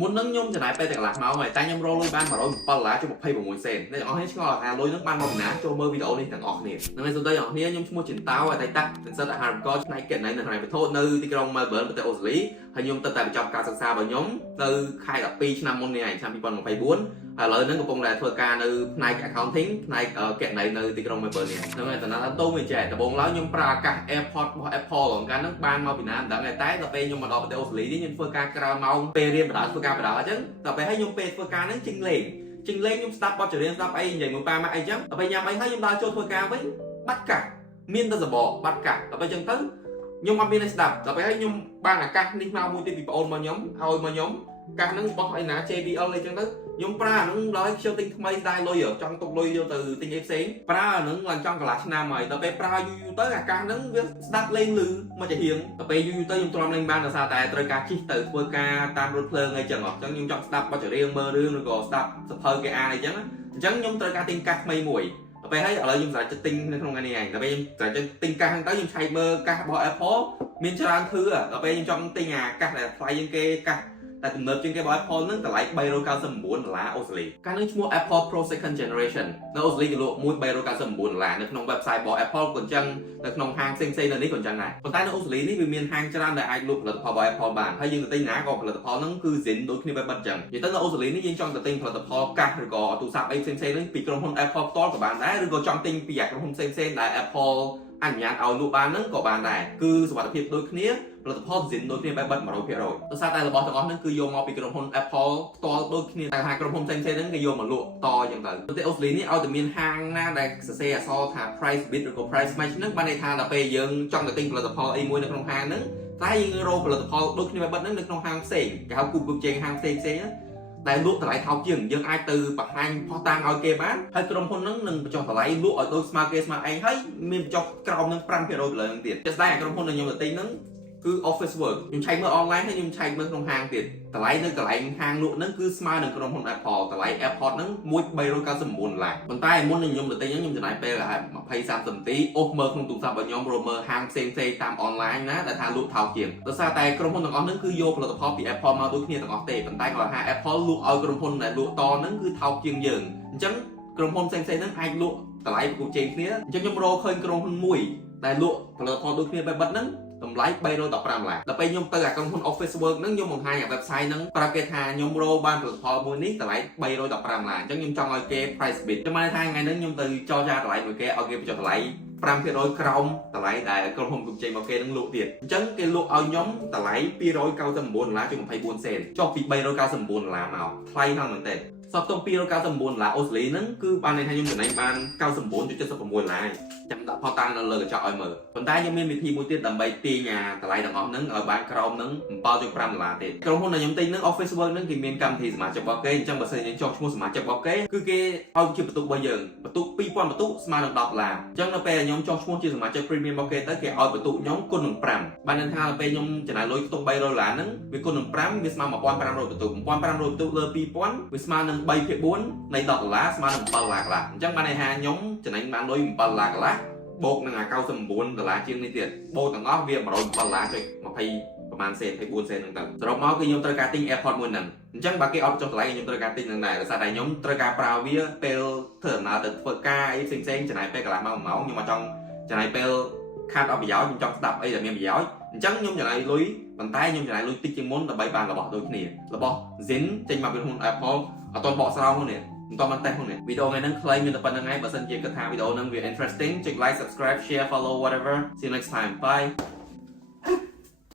មុននឹងខ្ញុំចំណាយពេលទាំងកន្លះម៉ោងហើយតែខ្ញុំរកលុយបាន$107ចុះ26សេនអ្នកទាំងអស់គ្នាឆ្ងល់ថាលុយនឹងបានមកពីណាចូលមើលវីដេអូនេះទាំងអស់គ្នាហ្នឹងហើយសូមតែអ្នកគ្នាខ្ញុំឈ្មោះចិនតៅអតីតនិស្សិតអាហារូបករណ៍ផ្នែកគណនេយ្យនិងហិរញ្ញវត្ថុនៅទីក្រុង Melbourne ប្រទេសអូស្ត្រាលីហើយខ្ញុំទៅតែបញ្ចប់ការសិក្សារបស់ខ្ញុំនៅខែ12ឆ្នាំមុននេះឯងឆ្នាំ2024ហើយឥឡូវហ្នឹងកំពុងតែធ្វើការនៅផ្នែក accounting ផ្នែកគណនេយ្យនៅទីក្រុង Melbourne នេះហ្នឹងហើយតំណាក់តូមួយចែកដំបូងឡើយខ្ញុំប្រើអាកាស AirPods របស់ Apple កាលហ្នឹងបានមកពីណាមិនដឹងតែដល់ពេលខ្ញុំមកដល់ប្រទេសអូស្ត្រាលីនេះខ្ញុំធ្វើការក្រៅម៉ោងពេលរៀនបណ្ដាធ្វើការបដាអញ្ចឹងដល់ពេលហើយខ្ញុំពេលធ្វើការហ្នឹងជិះលេងខ្ញុំស្ដាប់បទចម្រៀងស្ដាប់អីនិយាយមួយប៉ាម៉ាក់អីចឹងដល់ពេលញ៉ាំអីហើយខ្ញុំដើរចូលធ្វើការវិញបាត់កាសមានតែសបកបាត់កាសដល់ពេលចឹងទៅខ្ញុំអត់មានស្ដាប់ដល់ពេលហើយខ្ញុំបានអាកាសនេះមកមួយទៀតពីប្អូនរបស់ខ្ញុំឲ្យមកខ្ញុំកាសហ្នឹងបោះអីណា JBL អីចឹងទៅខ្ញុំប្រើអាហ្នឹងដល់ខ្ញុំទិញថ្មីស្ដាយលុយចង់ទុកលុយយកទៅទិញអីផ្សេងប្រើអាហ្នឹងឡើងចង់កន្លះឆ្នាំហើយដល់ពេលប្រើយូរទៅអាកាសហ្នឹងវាស្ដាប់លេងលឺមកជាហៀងដល់ពេលយូរទៅខ្ញុំទ្រាំលេងបានដោយសារតែត្រូវការជិះទៅធ្វើការតាមរថភ្លើងអីចឹងខ្ញុំចង់ស្ដាប់បទចម្រៀងមើលរឿងឬក៏ស្ដាប់សភៅគេអានអីចឹងខ្ញុំត្រូវការទិញកាសថ្មីមួយដល់ពេលហើយឥឡូវខ្ញុំសម្រាប់ចិត្តទិញនៅក្នុងថ្ងៃនេះឯងដល់ពេលខ្ញុំសម្រាប់ចិត្តទិញកាសហ្នឹងទៅខ្ញុំឆែកមើលកាសរបស់ Apple មានច្រើនធឿដល់ពេលខ្ញុំចង់ទិញអាកាសដែលថ្លៃជាងគេកាសតែទំនើបជាងគេរបស់ Apple ហ្នឹងតម្លៃ$399អូស្ត្រាលីកាលនេះឈ្មោះ Apple Pro Second Generation នៅអូស្ត្រាលីគេលក់មួយ$399នៅក្នុង website របស់ Apple ក៏អញ្ចឹងនៅក្នុងហាងផ្សេងៗនៅនេះក៏អញ្ចឹងដែរប៉ុន្តែនៅអូស្ត្រាលីនេះវាមានហាងច្រើនដែលអាចលក់ផលិតផលរបស់ Apple បានហើយយើងទៅទិញណាក៏ផលិតផលហ្នឹងគឺ Zin ដូចគ្នាបែបអញ្ចឹងនិយាយទៅនៅអូស្ត្រាលីនេះយើងចង់ទៅទិញផលិតផលកាសឬក៏ទូរស័ព្ទអីផ្សេងៗហ្នឹងពីក្រុមហ៊ុន Apple ផ្ទាល់ក៏បានដែរឬក៏ចង់ទិញពីក្រុមហ៊ុនផ្សេងៗដែល Apple អនុញ្ញាតឲ្យលក់បានហ្នឹងក៏បានដែរគឺសុវត្ថិភាពដូចគ្នាផលិតផល Zin ដូចគ្នាបែប100%ដោយសារតែរបស់ទាំងអស់ហ្នឹងគឺយកមកពីក្រុមហ៊ុន Apple ផ្ទាល់ដូចគ្នាតែថាក្រុមហ៊ុនផ្សេងៗហ្នឹងគេយកមកលក់តអញ្ចឹងទៅប្រទេសអូស្ត្រាលីនេះឲ្យតែមានហាងណាដែលសរសេរអក្សរថា price bid ឬក៏ price match ហ្នឹងបានន័យថាដល់ពេលយើងចង់ទៅទិញផលិតផលអីមួយនៅក្នុងហាងហ្នឹងតែយើងរកផលិតផលដូចគ្នាបែបហ្នឹងនៅក្នុងហាងផ្សេងគេហៅគូប្រជែងហាងផ្សេងៗដែលលក់តម្លៃថោកជាងយើងអាចទៅបង្ហាញផុសតាំងឲ្យគេបានហើយក្រុមហ៊ុនហ្នឹងនឹងបញ្ចុះតម្លៃលក់ឲ្យដូចស្មើគេស្មើឯងហើយមានបញ្ចុះក្រោមនឹង5%ទៅលើហ្នឹងទៀតតែស្ដែងក្រុមហ៊ុនដែលខ្ញុំទៅទិញហ្នឹងគឺ office work ខ្ញុំឆែកមើល online ហើយខ្ញុំឆែកមើលក្នុងហាងទៀតតម្លៃនៅកន្លែងហាងលក់ហ្នឹងគឺស្មើនឹងក្រុមហ៊ុន Apple តម្លៃ AirPods ហ្នឹងមួយ$399ប៉ុន្តែមុននឹងខ្ញុំទៅទិញហ្នឹងខ្ញុំចំណាយពេល20-30នាទីអូសមើលក្នុងទូរស័ព្ទរបស់ខ្ញុំរកមើលហាងផ្សេងៗតាម online ណាដែលថាលក់ថោកជាងដោយសារតែក្រុមហ៊ុនទាំងអស់ហ្នឹងគឺយកផលិតផលពី Apple មកដូចគ្នាទាំងអស់ទេប៉ុន្តែគាត់ថា Apple លក់ឲ្យក្រុមហ៊ុនដែលលក់តហ្នឹងគឺថោកជាងយើងអញ្ចឹងក្រុមហ៊ុនផ្សេងៗហ្នឹងអាចលក់តម្លៃប្រកួតជែងគ្នាអញ្ចឹងខ្ញុំរកឃើញក្រុមហ៊ុនមួយដែលលក់ផលិតផលដូចគ្នាបែបហ្នឹងតម្លៃ$315ដល់ពេលខ្ញុំទៅអាក្រុមហ៊ុន Office Work ហ្នឹងខ្ញុំបង្ហាញអា website ហ្នឹងប្រាប់គេថាខ្ញុំរកបានផលិតផលមួយនេះតម្លៃ$315អញ្ចឹងខ្ញុំចង់ឲ្យគេ price bid ចាំបានថាថ្ងៃហ្នឹងខ្ញុំទៅចរចាតម្លៃមួយគេឲ្យគេបញ្ចុះតម្លៃ5%ក្រោមតម្លៃដែលក្រុមហ៊ុនប្រជែងមកគេនឹងលក់ទៀតអញ្ចឹងគេលក់ឲ្យខ្ញុំតម្លៃ$299.24សេនចុះពី$399មកថ្លៃខ្លាំងមែនទែនសពតុង$299អូស្ត្រាលីហ្នឹងគឺបានន័យថាខ្ញុំចំណេញបាន$99.76ចាំដាក់ផតាំងនៅលើកញ្ចក់ឲ្យមើលប៉ុន្តែខ្ញុំមានវិធីមួយទៀតដើម្បីទាញអាតម្លៃទាំងអស់ហ្នឹងឲ្យបានក្រោមហ្នឹង$7.5ទៀតក្រុមហ៊ុនដែលខ្ញុំទិញហ្នឹង Office Work ហ្នឹងគេមានកម្មវិធីសមាជិករបស់គេអញ្ចឹងបើសិនយើងចុះឈ្មោះសមាជិករបស់គេគឺគេឲ្យជាបន្ទុករបស់យើងបន្ទុក2000បន្ទុកស្មើនឹង$10អញ្ចឹងនៅពេលខ្ញុំចុះឈ្មោះជាសមាជិក Premium របស់គេទៅគេឲ្យបន្ទុកខ្ញុំគុណនឹង5បានន័យថាដល់ពេលខ្ញុំចំណាយលុយខ្ទង់$3ហ្នឹងវាគុណនឹង5វាស្មើ$1500បន្ទុក$1500បន្ទុកលើ2000វាស្មើនឹង3/4នៃ$10ស្មើនឹង$7កន្លះអញ្ចឹងបានន័យថាខ្ញុំចំណេញបានលុយ$7កន្លះបូកនឹង$99ជាងនេះទៀតបូកទាំងអស់វា$107.20ប្រហែលសេន24សេនហ្នឹងទៅសរុបមកគឺខ្ញុំត្រូវការទិញ AirPods មួយហ្នឹងអញ្ចឹងបើគេអត់ចុះតម្លៃខ្ញុំត្រូវការទិញហ្នឹងដែរដោយសារតែខ្ញុំត្រូវការប្រើវាពេលធ្វើដំណើរទៅធ្វើការអីផ្សេងៗចំណាយពេលកន្លះម៉ោងខ្ញុំអត់ចង់ចំណាយពេលខាតអត់ប្រយោជន៍ខ្ញុំចង់ស្ដាប់អីដែលមានប្រយោជន៍អញ្ចឹងខ្ញុំចំណាយលុយប៉ុន្តែខ្ញុំចំណាយលុយតិចជាងមុនដើម្បីបានរបស់ដូចគ្នារបស់ Zin ចេញមកពីក្នុង Apple អត់ទាន់បកស្រាយហ្នឹងមិនតមិនតែហ្នឹងវីដេអូថ្ងៃហ្នឹងខ្លីមានតែប៉ុណ្្នឹងហើយបើសិនជាគិតថាវីដេអូហ្នឹងវា interesting ចុច like subscribe share follow whatever see you next time bye